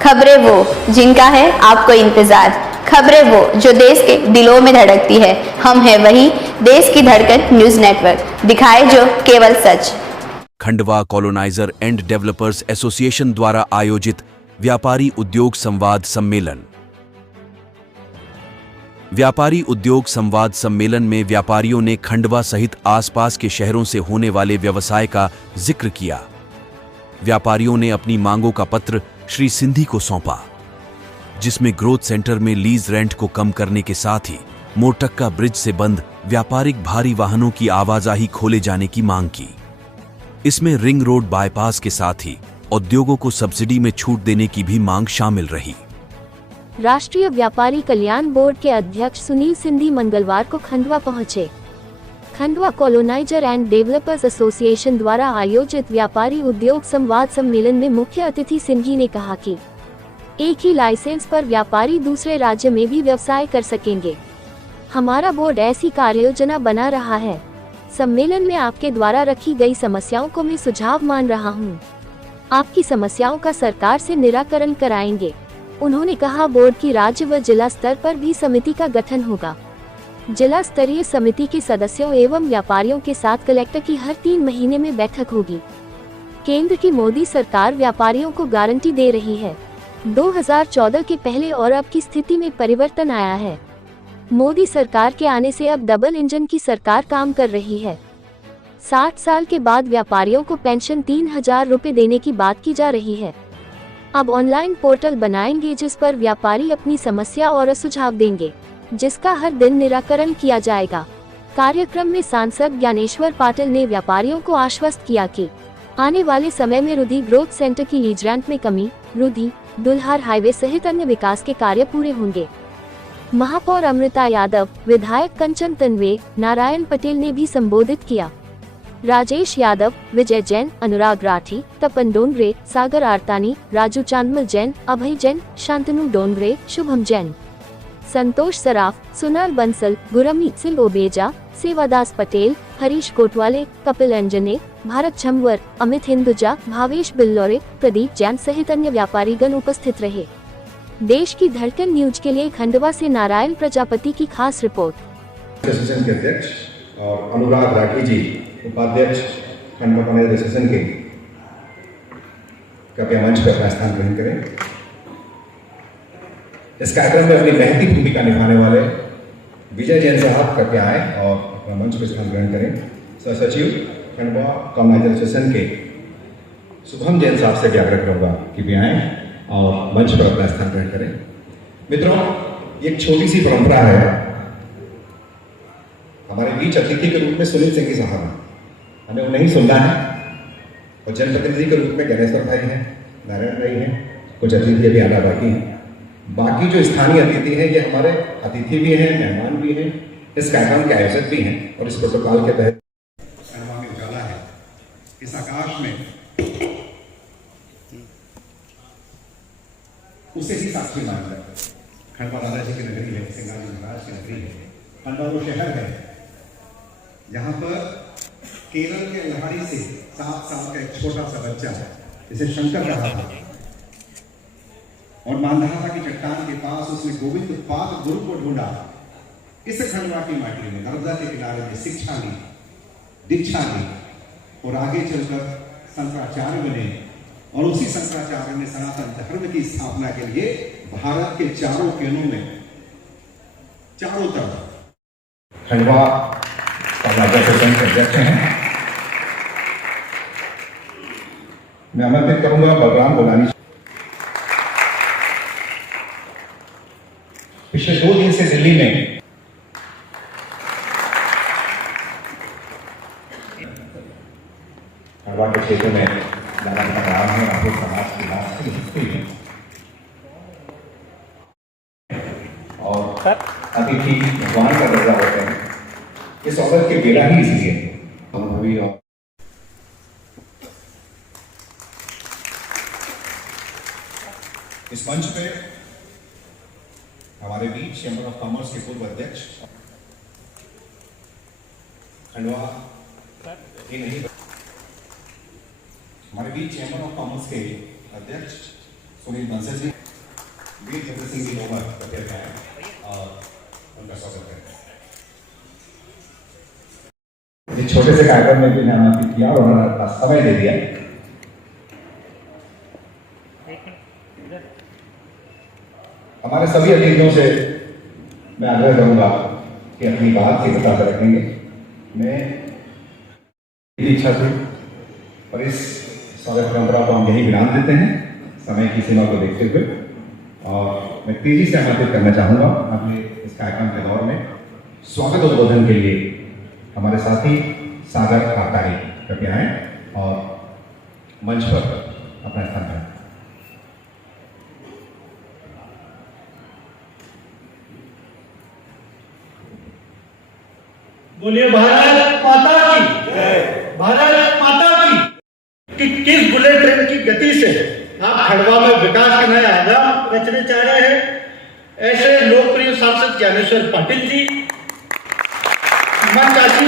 खबरें वो जिनका है आपको इंतजार, खबरें वो जो देश के दिलों में धड़कती है। हम है वही देश की धड़कन न्यूज नेटवर्क, दिखाए जो केवल सच। Khandwa coloniser and developers association द्वारा आयोजित व्यापारी उद्योग संवाद सम्मेलन। व्यापारी उद्योग संवाद सम्मेलन में व्यापारियों ने खंडवा सहित आसपास के शहरों से होने वाले व्यवसाय का जिक्र किया। व्यापारियों ने अपनी मांगों का पत्र श्री सिंधी को सौंपा, जिसमें ग्रोथ सेंटर में लीज रेंट को कम करने के साथ ही मोरटक्का ब्रिज से बंद व्यापारिक भारी वाहनों की आवाजाही खोले जाने की मांग की। इसमें रिंग रोड बाईपास के साथ ही उद्योगों को सब्सिडी में छूट देने की भी मांग शामिल रही। राष्ट्रीय व्यापारी कल्याण बोर्ड के अध्यक्ष सुनील सिंधी मंगलवार को खंडवा पहुंचे। Khandwa coloniser and developers association द्वारा आयोजित व्यापारी उद्योग संवाद सम्मेलन में मुख्य अतिथि सिंधी ने कहा कि एक ही लाइसेंस पर व्यापारी दूसरे राज्य में भी व्यवसाय कर सकेंगे। हमारा बोर्ड ऐसी कार्य योजना बना रहा है। सम्मेलन में आपके द्वारा रखी गई समस्याओं को मैं सुझाव मान रहा हूं। आपकी समस्याओं का सरकार से निराकरण कराएंगे। उन्होंने कहा, बोर्ड की राज्य व जिला स्तर पर भी समिति का गठन होगा। जिला स्तरीय समिति के सदस्यों एवं व्यापारियों के साथ कलेक्टर की हर 3 महीने में बैठक होगी। केंद्र की मोदी सरकार व्यापारियों को गारंटी दे रही है। 2014 के पहले और अब की स्थिति में परिवर्तन आया है। मोदी सरकार के आने से अब डबल इंजन की सरकार काम कर रही है। 60 साल के बाद व्यापारियों को पेंशन 3000 रुपए देने की बात की जा रही है। अब ऑनलाइन पोर्टल बनाएंगे जिस पर व्यापारी अपनी समस्या और सुझाव देंगे, जिसका हर दिन निराकरण किया जाएगा। कार्यक्रम में सांसद ज्ञानेश्वर पाटिल ने व्यापारियों को आश्वस्त किया कि आने वाले समय में रुधि ग्रोथ सेंटर की लीज रेंट में कमी, रुधि दुल्हार हाईवे सहित अन्य विकास के कार्य पूरे होंगे। महापौर अमृता यादव, विधायक कंचन तन्वे, नारायण पटेल ने भी संबोधित किया। राजेश यादव, विजय जैन, अनुराग राठी, तपन डोंगरे, सागर आरतानी, राजू चांदमल जैन, अभय जैन, शांतनु डोंगरे, शुभम जैन, संतोष सराफ, सुनाल बंसल, गुरमीत सिंह ओबेजा, सेवादास पटेल, हरीश कोटवाले, कपिल अंजने, भारत छम्वर, अमित हिंदुजा, भावेश बिल्लौरे, प्रदीप जैन सहित अन्य व्यापारीगण उपस्थित रहे। देश की धड़कन न्यूज के लिए खंडवा से नारायण प्रजापति की खास रिपोर्ट। एसोसिएशन के अध्यक्ष और अनुराग राठी जी, उपाध्यक्ष खंडवा कॉलेज एसोसिएशन के, कृपया मंच पर अपना स्थान ग्रहण करें। इस कार्यक्रम में अपनी महती भूमिका निभाने वाले विजय जैन साहब कृपया आए और अपना मंच पर स्थान ग्रहण करें। सह सचिव खंडवा कॉलेज एसोसिएशन के शुभम जैन साहब से भी आग्रह करूंगा कि वे आए और मंच पर अपना स्थान ग्रहण करें। मित्रों, एक छोटी सी परंपरा है। हमारे बीच अतिथि के रूप में सुनील सिंह साहब हैं, हमें उन्हें ही सुनना है, और जनप्रतिनिधि के रूप में ज्ञानेश्वर भाई हैं, नारायण भाई हैं, कुछ अतिथि अभी आना बाकी हैं। बाकी जो स्थानीय अतिथि हैं, ये हमारे अतिथि भी हैं, मेहमान भी हैं, इस कार्यक्रम के आयोजक भी हैं, और इस प्रोटोकॉल के तहत खंडवा में उजाला है। इस आकाश में उसे ही साक्षी मानकर खंडवा दादाजी की नगरी है, सिंगाजी महाराज की नगरी है। खंडवा वो शहर है जहां पर केरल के लहाड़ी से 7 साल का एक छोटा सा बच्चा जिसे शंकर रहा था और मान रहा था कि चट्टान के पास उसने गोविंद पाद गुरु को ढूंढा। इस खंडवा की माटी में नर्मदा के किनारे में शिक्षा ली, दीक्षा ली और आगे चलकर शंकराचार्य बने, और उसी शंकराचार्य ने सनातन धर्म की स्थापना के लिए भारत के चारों कोनों में, चारों तरफ खंडवा एसोसिएशन के अध्यक्ष हैं। मैं आमंत्रित करूंगा बलराम बोलानी। पिछले 2 दिन से दिल्ली में खंडवा के क्षेत्र में लगातार काम है, आपको समाज की बात की हिस्ट्री है, और अतिथि भगवान का दर्जा होते हैं। इस औरत के बेड़ा ही इसलिए अनुभवी। और इस मंच पे हमारे बीच चैम्बर ऑफ कॉमर्स के पूर्व अध्यक्ष खंडवा ही नहीं, हमारे बीच चैम्बर ऑफ कॉमर्स के अध्यक्ष सुनील बंसल जी, वीर भद्र सिंह जी तोमर कृपया आए और उनका स्वागत करें। इस छोटे से कार्यक्रम में भी आमंत्रित किया और उन्होंने अपना समय दे दिया। हमारे सभी अतिथियों से मैं आग्रह करूंगा कि अपनी बात की बता रखेंगे। मैं इच्छा थी और इस स्वागत परंपरा को हम यही विराम देते हैं समय की सीमा को देखते हुए, और मैं तेजी से आमंत्रित करना चाहूंगा अपने इस कार्यक्रम के दौर में स्वागत उद्बोधन के लिए हमारे साथी सागर आकारी कृपया आए और मंच पर अपना स्थान बनाएं। बोलिए भारत माता की, भारत माता की। कि किस बुलेट ट्रेन की गति से आप खंडवा में विकास के नए आयाम रचने चाह रहे हैं, ऐसे लोकप्रिय सांसद ज्ञानेश्वर पाटिल जी, चाची,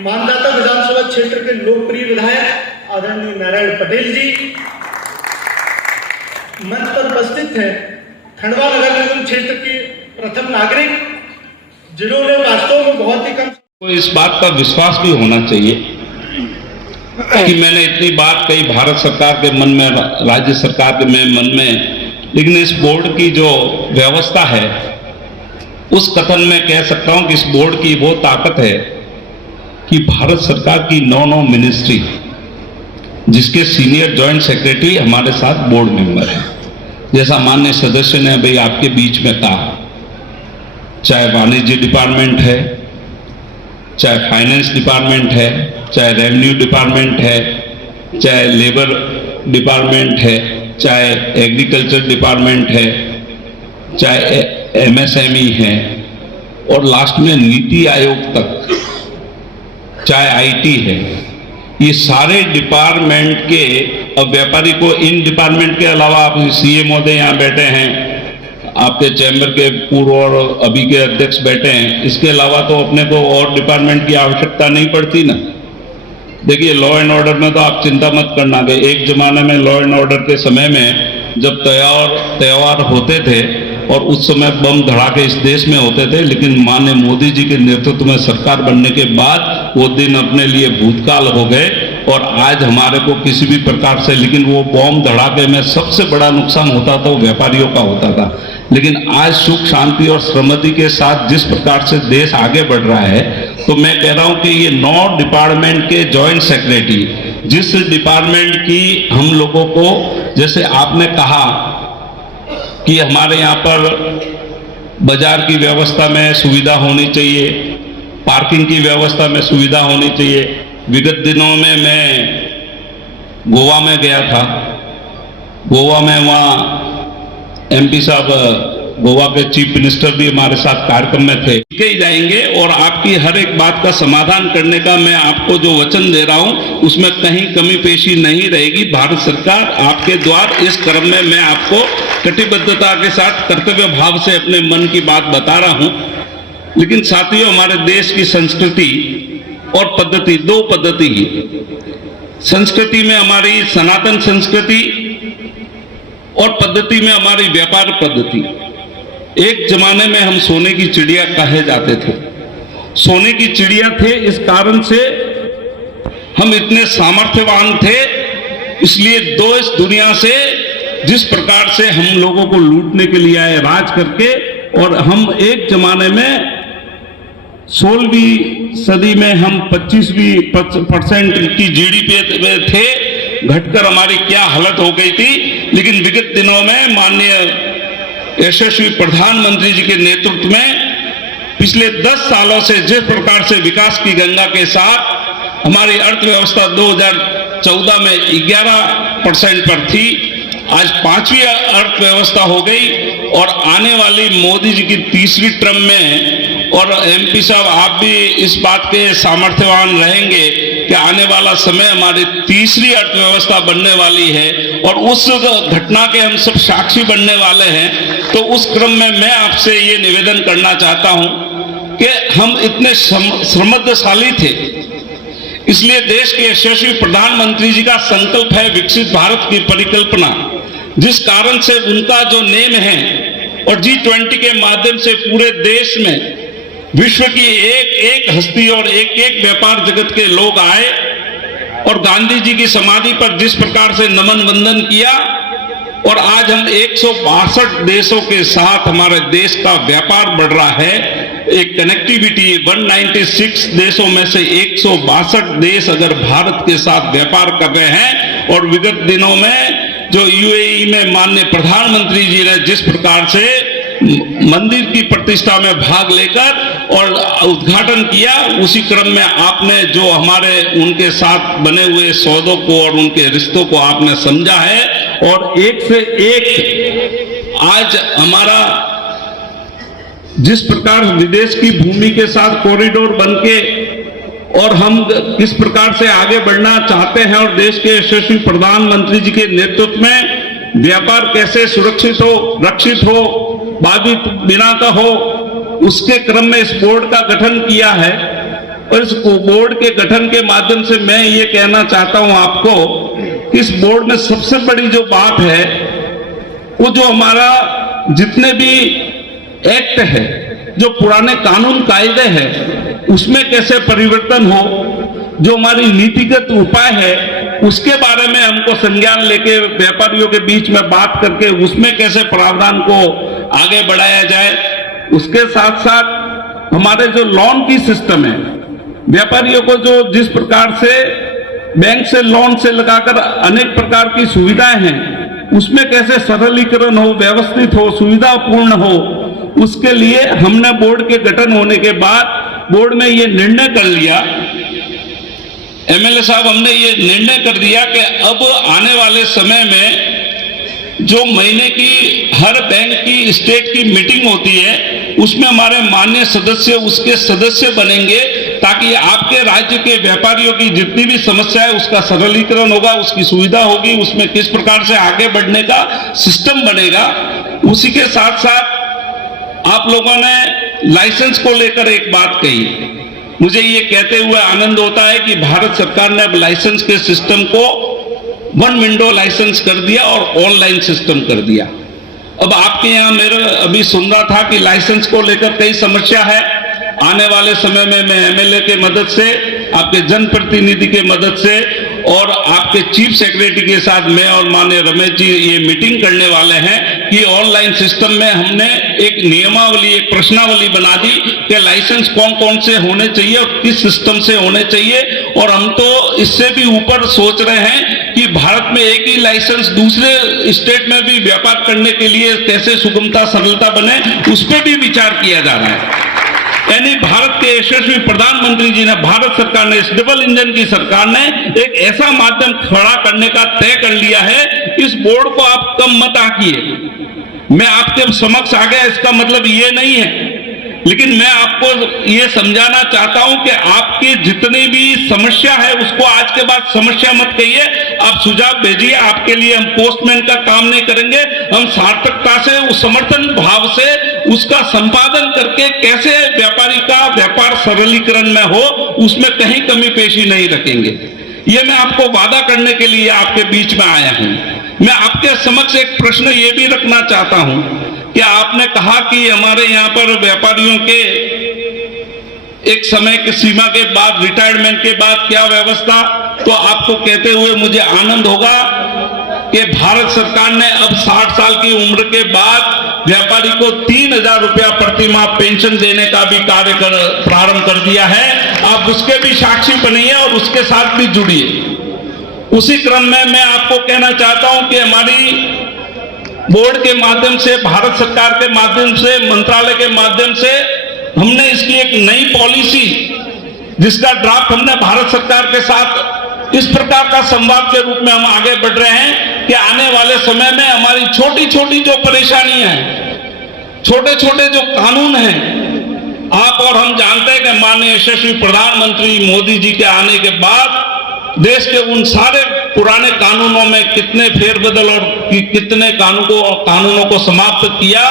मानदाता विधानसभा क्षेत्र के लोकप्रिय विधायक आदरणीय नारायण पटेल जी मंच पर उपस्थित हैं। खंडवा नगर निगम क्षेत्र के प्रथम नागरिक जिन्होंने वास्तव में बहुत ही कम, तो इस बात का विश्वास भी होना चाहिए कि मैंने इतनी बात कही भारत सरकार के मन में, राज्य सरकार के मन में, लेकिन इस बोर्ड की जो व्यवस्था है उस कथन में कह सकता हूं कि इस बोर्ड की वो ताकत है कि भारत सरकार की 9 मिनिस्ट्री, जिसके सीनियर जॉइंट सेक्रेटरी हमारे साथ बोर्ड मेंबर हैं, जैसा माननीय सदस्य ने अभी आपके बीच में कहा, चाहे वाणिज्य डिपार्टमेंट है, चाहे फाइनेंस डिपार्टमेंट है, चाहे रेवेन्यू डिपार्टमेंट है, चाहे लेबर डिपार्टमेंट है, चाहे एग्रीकल्चर डिपार्टमेंट है, चाहे एमएसएमई है, और लास्ट में नीति आयोग तक, चाहे आईटी है, ये सारे डिपार्टमेंट के, अब व्यापारी को इन डिपार्टमेंट के अलावा आप सीए महोदय यहाँ बैठे हैं, आपके चैम्बर के पूर्व और अभी के अध्यक्ष बैठे हैं, इसके अलावा तो अपने को और डिपार्टमेंट की आवश्यकता नहीं पड़ती ना। देखिए लॉ एंड ऑर्डर में तो आप चिंता मत करना, एक जमाने में लॉ एंड ऑर्डर के समय में जब त्योहार होते थे और उस समय बम धड़ाके इस देश में होते थे, लेकिन माननीय मोदी जी के नेतृत्व में सरकार बनने के बाद वो दिन अपने लिए भूतकाल हो गए और आज हमारे को किसी भी प्रकार से, लेकिन वो बम धड़ाके में सबसे बड़ा नुकसान होता था वो व्यापारियों का होता था। लेकिन आज सुख शांति और समृद्धि के साथ जिस प्रकार से देश आगे बढ़ रहा है, तो मैं कह रहा हूं कि ये 9 डिपार्टमेंट के जॉइंट सेक्रेटरी, जिस डिपार्टमेंट की हम लोगों को, जैसे आपने कहा कि हमारे यहाँ पर बाजार की व्यवस्था में सुविधा होनी चाहिए, पार्किंग की व्यवस्था में सुविधा होनी चाहिए। विगत दिनों में मैं गोवा में गया था, गोवा में वहाँ एमपी साहब, गोवा के चीफ मिनिस्टर भी हमारे साथ कार्यक्रम में थे, के ही जाएंगे और आपकी हर एक बात का समाधान करने का मैं आपको जो वचन दे रहा हूं उसमें कहीं कमी पेशी नहीं रहेगी। भारत सरकार आपके द्वार इस क्रम में मैं आपको कटिबद्धता के साथ कर्तव्य भाव से अपने मन की बात बता रहा हूं। लेकिन साथियों, हमारे देश की संस्कृति और पद्धति, 2 पद्धति ही संस्कृति में हमारी सनातन संस्कृति और पद्धति में हमारी व्यापार पद्धति। एक जमाने में हम सोने की चिड़िया कहे जाते थे, सोने की चिड़िया थे इस कारण से हम इतने सामर्थ्यवान थे, इसलिए इस दुनिया से जिस प्रकार से हम लोगों को लूटने के लिए आए राज करके, और हम एक जमाने में 16वीं सदी में हम 25% की जीडीपी पे थे, घटकर हमारी क्या हालत हो गई थी। लेकिन विगत दिनों में माननीय यशस्वी प्रधानमंत्री जी के नेतृत्व में पिछले 10 सालों से जिस प्रकार से विकास की गंगा के साथ हमारी अर्थव्यवस्था 2014 में 11% पर थी, आज 5वीं अर्थव्यवस्था हो गई और आने वाली मोदी जी की 3री टर्म में, और एमपी साहब आप भी इस बात के सामर्थ्यवान रहेंगे कि आने वाला समय हमारी 3री अर्थव्यवस्था बनने वाली है और उस घटना के हम सब साक्षी बनने वाले हैं। तो उस क्रम में मैं आपसे ये निवेदन करना चाहता हूं कि हम इतने समृद्धशाली थे, इसलिए देश के यशस्वी प्रधानमंत्री जी का संकल्प है विकसित भारत की परिकल्पना। जिस कारण से उनका जो नेम है और G20 के माध्यम से पूरे देश में विश्व की एक एक हस्ती और एक एक व्यापार जगत के लोग आए और गांधी जी की समाधि पर जिस प्रकार से नमन वंदन किया, और आज हम 162 देशों के साथ हमारे देश का व्यापार बढ़ रहा है। एक कनेक्टिविटी 196 देशों में से 162 देश अगर भारत के साथ व्यापार कर रहे हैं, और विगत दिनों में जो UAE में माननीय प्रधानमंत्री जी ने जिस प्रकार से मंदिर की प्रतिष्ठा में भाग लेकर और उद्घाटन किया, उसी क्रम में आपने जो हमारे उनके साथ बने हुए सौदों को और उनके रिश्तों को आपने समझा है, और एक से एक आज हमारा जिस प्रकार विदेश की भूमि के साथ कॉरिडोर बनके और हम किस प्रकार से आगे बढ़ना चाहते हैं, और देश के यशस्वी प्रधानमंत्री जी के नेतृत्व में व्यापार कैसे सुरक्षित हो, रक्षित हो, बाधित बिना का हो, उसके क्रम में इस बोर्ड का गठन किया है। और इस बोर्ड के गठन के माध्यम से मैं ये कहना चाहता हूं आपको, इस बोर्ड में सबसे बड़ी जो बात है वो जो हमारा जितने भी एक्ट है, जो पुराने कानून कायदे हैं, उसमें कैसे परिवर्तन हो, जो हमारी नीतिगत उपाय है उसके बारे में हमको संज्ञान लेके व्यापारियों के बीच में बात करके उसमें कैसे प्रावधान को आगे बढ़ाया जाए। उसके साथ साथ हमारे जो लोन की सिस्टम है, व्यापारियों को जो जिस प्रकार से बैंक से लोन से लगाकर अनेक प्रकार की सुविधाएं हैं, उसमें कैसे सरलीकरण हो, व्यवस्थित हो, सुविधापूर्ण हो, उसके लिए हमने बोर्ड के गठन होने के बाद बोर्ड में ये निर्णय कर लिया, MLA साहब, हमने ये निर्णय कर दिया कि अब आने वाले समय में जो महीने की हर बैंक की स्टेट की मीटिंग होती है, उसमें हमारे माननीय सदस्य उसके सदस्य बनेंगे, ताकि आपके राज्य के व्यापारियों की जितनी भी समस्या है उसका सरलीकरण होगा, उसकी सुविधा होगी, उसमें किस प्रकार से आगे बढ़ने का सिस्टम बनेगा। उसी के साथ साथ आप लोगों ने लाइसेंस को लेकर एक बात कही, मुझे ये कहते हुए आनंद होता है कि भारत सरकार ने अब लाइसेंस के सिस्टम को 1 विंडो लाइसेंस कर दिया और ऑनलाइन सिस्टम कर दिया। अब आपके यहाँ मेरे अभी सुन रहा था कि लाइसेंस को लेकर कई समस्या है। आने वाले समय में मैं MLA के मदद से, आपके जनप्रतिनिधि के मदद से और आपके चीफ सेक्रेटरी के साथ मैं और माननीय रमेश जी ये मीटिंग करने वाले हैं कि ऑनलाइन सिस्टम में हमने एक नियमावली, एक प्रश्नावली बना दी कि लाइसेंस कौन कौन से होने चाहिए और किस सिस्टम से होने चाहिए। और हम तो इससे भी ऊपर सोच रहे हैं कि भारत में एक ही लाइसेंस दूसरे स्टेट में भी व्यापार करने के लिए कैसे सुगमता सरलता बने, उस पर भी विचार किया जा रहा है। यानी भारत के यशस्वी प्रधानमंत्री जी ने, भारत सरकार ने, इस डबल इंजन की सरकार ने एक ऐसा माध्यम खड़ा करने का तय कर लिया है। इस बोर्ड को आप कम मत आंकिए। मैं आपके समक्ष आ गया इसका मतलब ये नहीं है, लेकिन मैं आपको ये समझाना चाहता हूं कि आपकी जितनी भी समस्या है उसको आज के बाद समस्या मत कहिए, आप सुझाव भेजिए। आपके लिए हम पोस्टमैन का काम नहीं करेंगे, हम सार्थकता से, उस समर्थन भाव से उसका संपादन करके कैसे व्यापारी का व्यापार सरलीकरण में हो, उसमें कहीं कमी पेशी नहीं रखेंगे। ये मैं आपको वादा करने के लिए आपके बीच में आया हूं। मैं आपके समक्ष एक प्रश्न ये भी रखना चाहता हूं कि आपने कहा कि हमारे यहाँ पर व्यापारियों के एक समय की सीमा के बाद, रिटायरमेंट के बाद क्या व्यवस्था, तो आपको कहते हुए मुझे आनंद होगा कि भारत सरकार ने अब 60 साल की उम्र के बाद व्यापारी को 3000 रुपया प्रति माह पेंशन देने का भी कार्य प्रारंभ कर दिया है। आप उसके भी साक्षी बनिए और उसके साथ भी जुड़िए। उसी क्रम में मैं आपको कहना चाहता हूं कि हमारी बोर्ड के माध्यम से, भारत सरकार के माध्यम से, मंत्रालय के माध्यम से हमने इसकी एक नई पॉलिसी, जिसका ड्राफ्ट हमने भारत सरकार के साथ इस प्रकार का संवाद के रूप में हम आगे बढ़ रहे हैं कि आने वाले समय में हमारी छोटी छोटी जो परेशानियां हैं, छोटे छोटे जो कानून हैं, आप और हम जानते हैं कि माननीय यशस्वी प्रधानमंत्री मोदी जी के आने के बाद देश के उन सारे पुराने कानूनों में कितने फेरबदल और कितने कानूनों को समाप्त किया।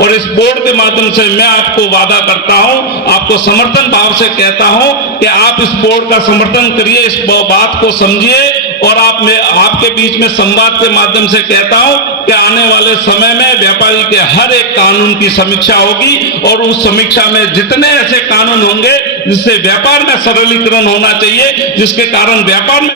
और इस बोर्ड के माध्यम से मैं आपको वादा करता हूं, आपको समर्थन भाव से कहता हूं कि आप इस बोर्ड का समर्थन करिए, इस बात को समझिए और आपके बीच में संवाद के माध्यम से कहता हूं कि आने वाले समय में व्यापारी के हर एक कानून की समीक्षा होगी और उस समीक्षा में जितने ऐसे कानून होंगे जिससे व्यापार में सरलीकरण होना चाहिए, जिसके कारण व्यापार में